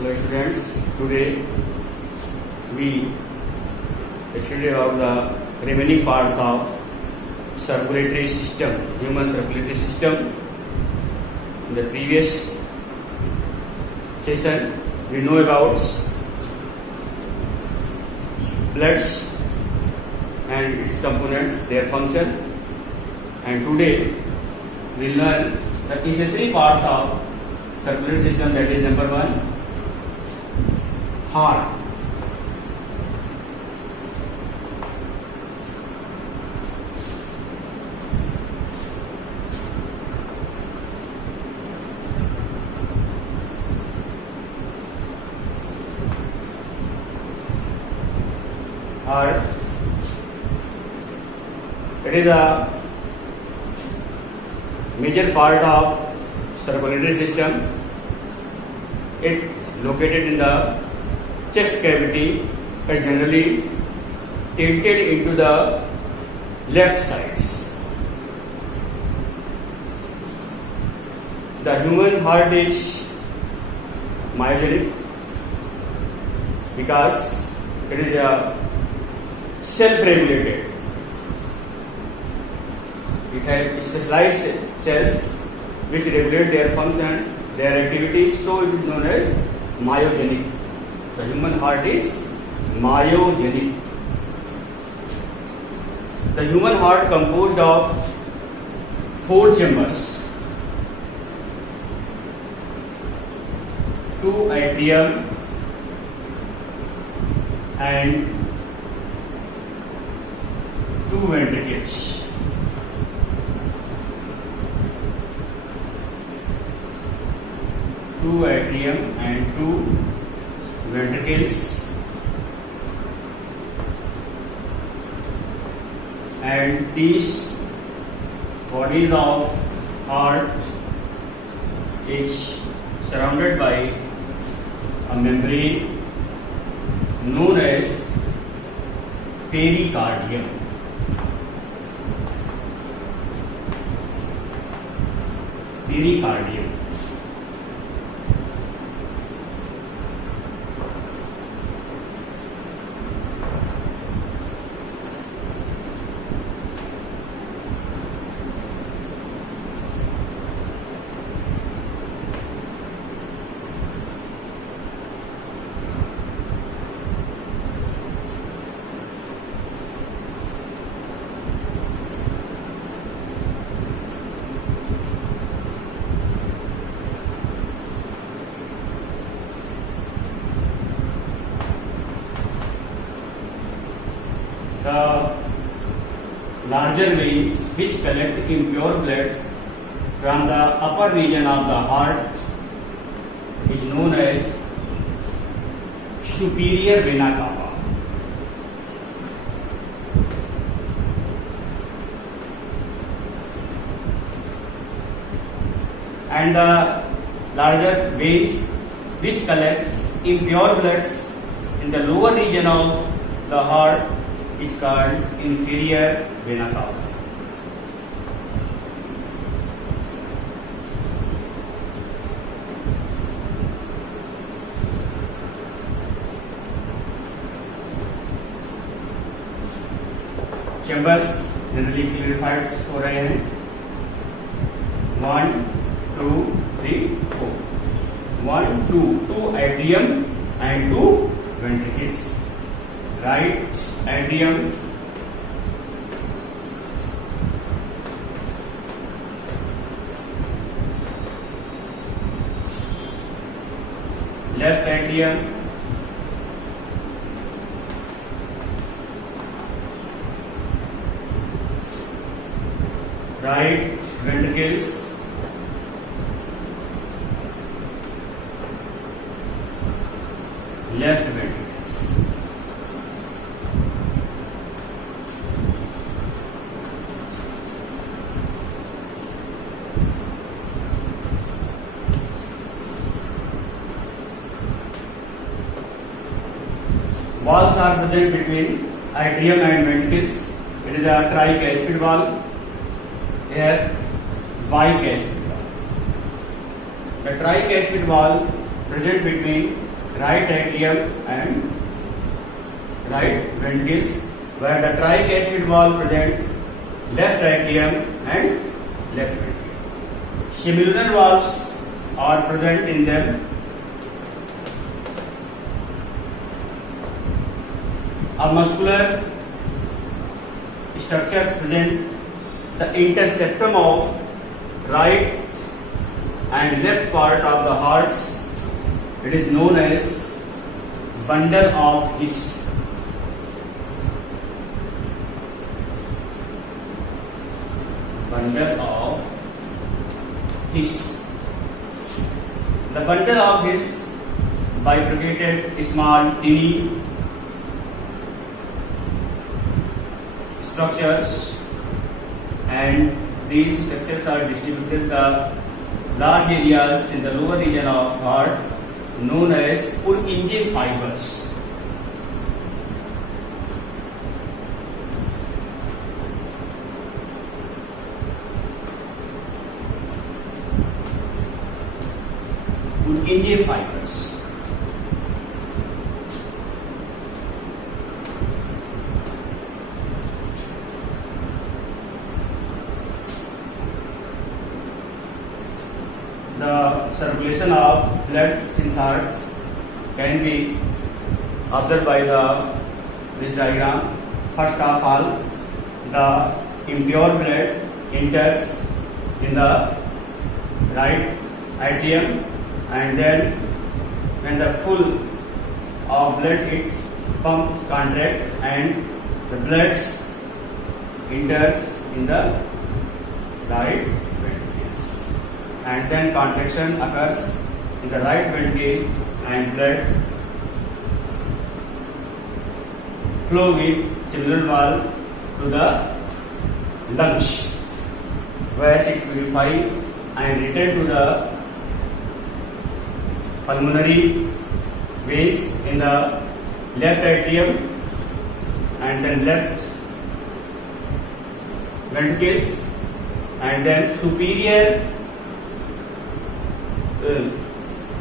Hello students, today we study about the remaining parts of circulatory system, human circulatory system. In the previous session we know about bloods and its components, their function, and today we learn the necessary parts of circulatory system, that is number 1, heart. Heart, it is a major part of circulatory system. It located in the chest cavity and generally tilted into the left sides. The human heart is myogenic because it is a self-regulated. It has specialized cells which regulate their function, their activity, so it is known as myogenic. The human heart is myogenic. The human heart composed of 4 chambers: 2 atrium and 2 ventricles. Two atrium and 2 ventricles, and these bodies of heart is surrounded by a membrane known as pericardium. Pericardium. The larger veins which collect impure blood from the upper region of the heart is known as superior vena cava. And the larger veins which collects impure bloods in the lower region of the heart is called inferior vena cava. Chambers generally clarified हो रहे हैं. 1, 2, 3, 4. 1, 2 atrium and 2 ventricles. Right atrium, left atrium, right ventricles, left ventricles. Valves are present between atrium and ventricles. It is a tricuspid valve. Here, bicuspid valve. The tricuspid valve present between right atrium and right ventricles, where the tricuspid valve present left atrium and left ventricle. Similar valves are present in them. A muscular structures present the interseptum of right and left part of the hearts. It is known as bundle of His. Bundle of His. The bundle of His bifurcated small teeny structures, and these structures are distributed the large areas in the lower region of heart known as Purkinje fibers. Purkinje fibers. The circulation of blood in hearts can be observed by this diagram. First of all, the impure blood enters in the right atrium, and then when the full of blood its pumps contract and the blood enters in the right ventricles, and then contraction occurs in the right ventricle and blood flow with similar valve to the lungs, where it purifies and return to the pulmonary veins in the left atrium and then left ventricles, and then superior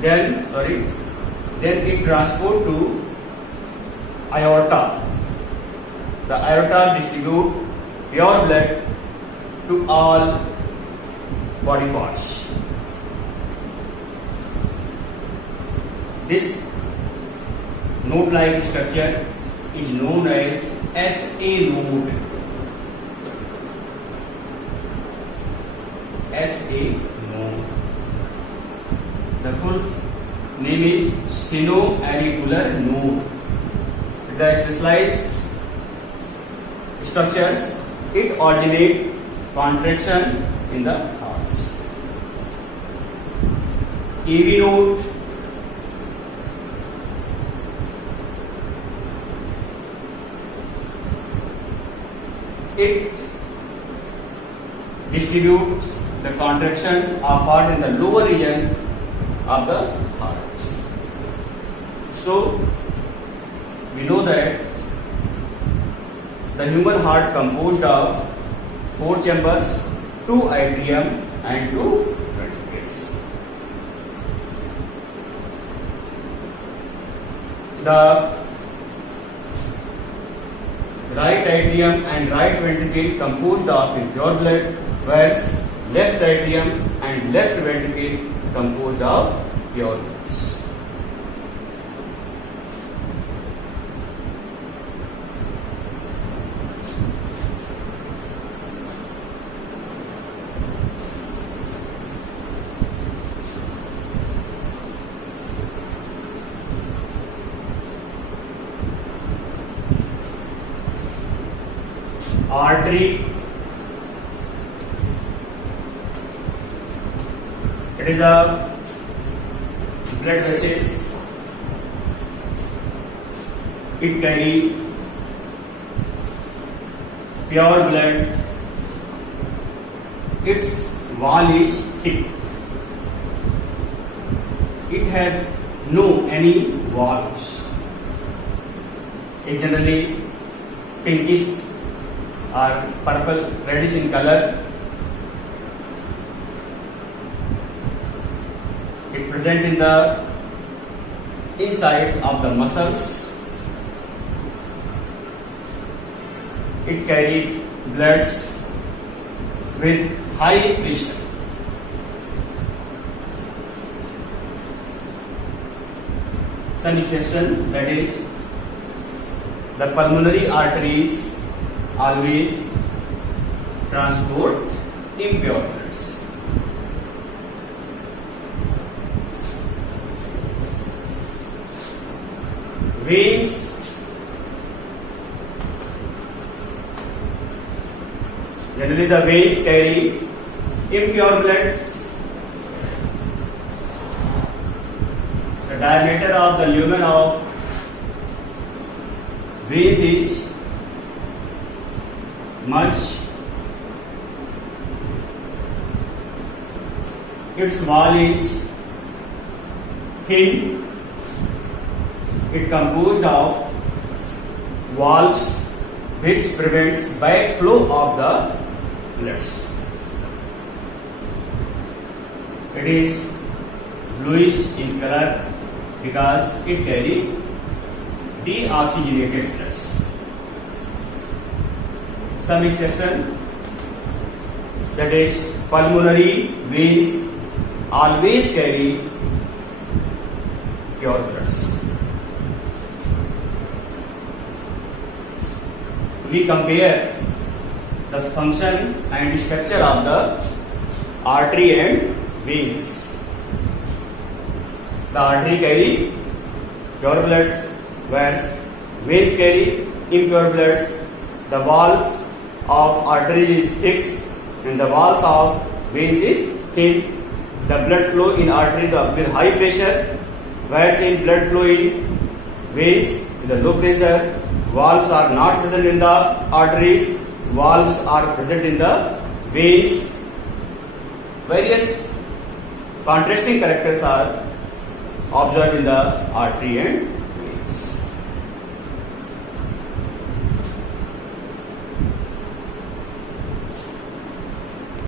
then it transport to aorta. The aorta distribute pure blood to all body parts. This node-like structure is known as SA node. SA node. The full name is sinoauricular node. The specialized structures, it originate contraction in the hearts. AV node. It distributes the contraction of heart in the lower region of the heart. So we know that the human heart composed of 4 chambers, 2 atrium and 2 ventricles. The right atrium and right ventricle composed of impure blood, whereas left atrium and left ventricle composed of pure blood. Artery, it is a blood vessels. It carry pure blood. Its wall is thick. It have no any walls. It generally pinkish or purple reddish in color. It present in the inside of the muscles. It carries bloods with high pressure. Some exception, that is, the pulmonary arteries always transport impure fluids. Veins generally the veins carry impure bloods. The diameter of the lumen of veins is much. Its wall is thin. It composed of valves which prevents backflow of the bloods. It is bluish in color because it carries deoxygenated fluids. Some exception, that is, pulmonary veins always carry pure bloods. We compare the function and structure of the artery and veins. The artery carry pure bloods, whereas veins carry impure bloods. The walls of artery is thick and the walls of veins is thin. The blood flow in artery with high pressure, whereas in blood flow in veins with the low pressure. Valves are not present in the arteries. Valves are present in the veins. Various contrasting characters are observed in the artery and veins.